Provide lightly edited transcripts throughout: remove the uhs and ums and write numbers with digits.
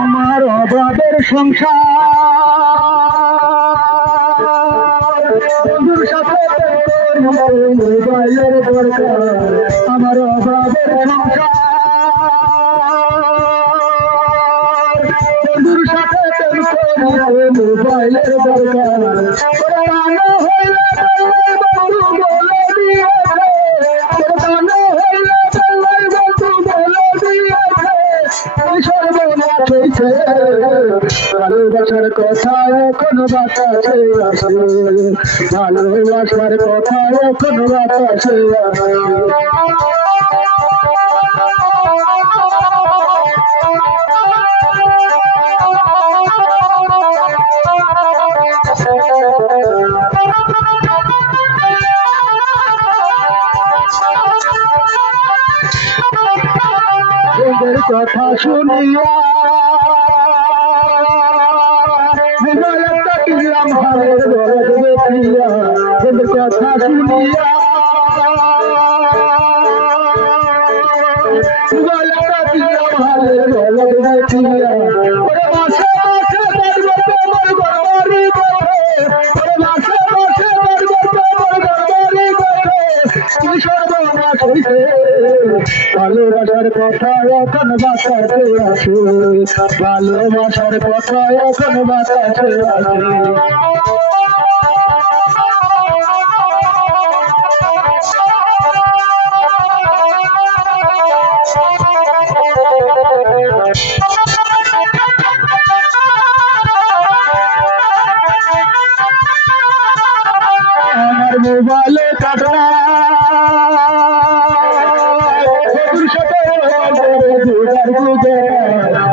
আমার অবাধের সংসার বন্ধুর সাথে মোবাইলের দরকার আমার অবাধের সংসার বন্ধুর সাথে মোবাইলের দরকার ভালোবাসার কথা এখন বাতাসে আসে ভালোবাসার কথা এখন বাতাসে আসে কথা শুনিয়া কথা শুনিয়া ভালোবাসার কথা এখন বাতাসে আসে ভালোবাসার কথা এখন বাতাসে আসে আমার মোবাইলে কাটনা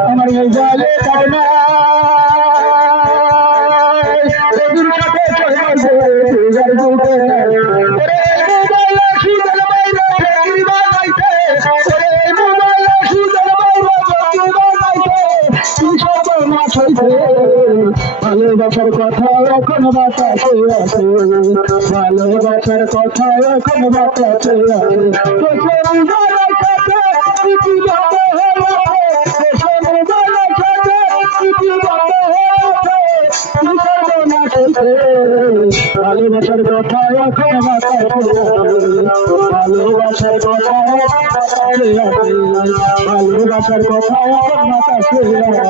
আমার মোবাইলে কাটনা ভালোবাসার কথা এখন বাতাসে আসে ভালোবাসার কথা এখন বাতাসে আসে ভালোবাসার কথা এখন বাতাসে ভালোবাসার কথা ভালোবাসার কথা এখন বাতাসে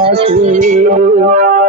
আসে